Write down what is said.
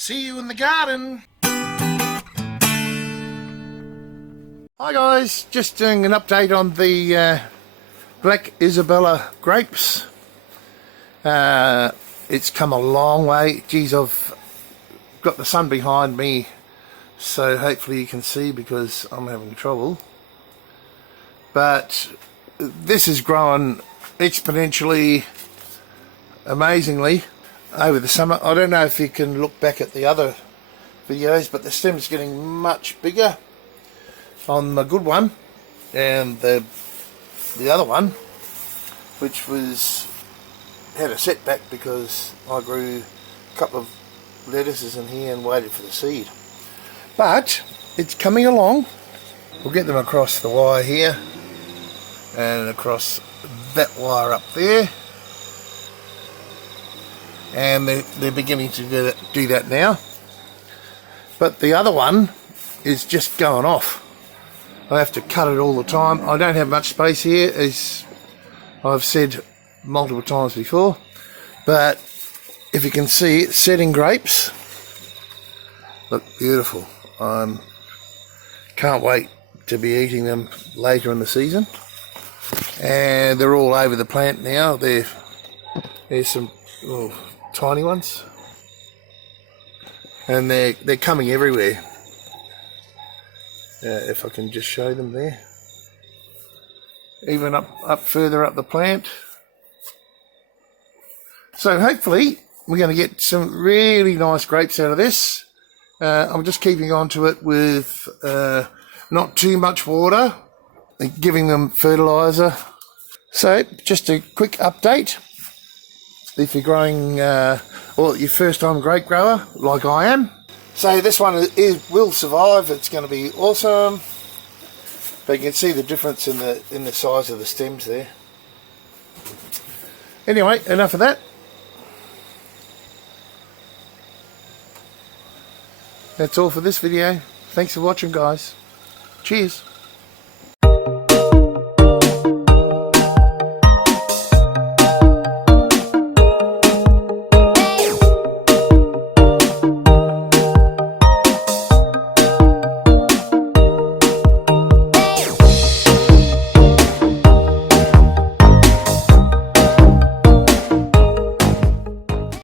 See you in the garden. Hi guys, just doing an update on the black Isabella grapes. It's come a long way. Geez, I've got the sun behind me, so hopefully you can see because I'm having trouble. But this is growing exponentially, amazingly over the summer. I don't know if you can look back at the other videos, but the stem's getting much bigger on the good one, and the other one, which had a setback because I grew a couple of lettuces in here and waited for the seed. But it's coming along. We'll get them across the wire here and across that wire up there, and they're beginning to do that now. But the other one is just going off. I have to cut it all the time. I don't have much space here, as I've said multiple times before, but if you can see, setting grapes look beautiful. Can't wait to be eating them later in the season. And they're all over the plant now. There's some tiny ones, and they're coming everywhere. If I can just show them there, even up further up the plant. So hopefully we're going to get some really nice grapes out of this. I'm just keeping on to it with not too much water, giving them fertilizer. So just a quick update. If you're growing or your first time grape grower like I am, so this one will survive. It's going to be awesome. But you can see the difference in the size of the stems there. Anyway, enough of that. That's all for this video. Thanks for watching, guys. Cheers.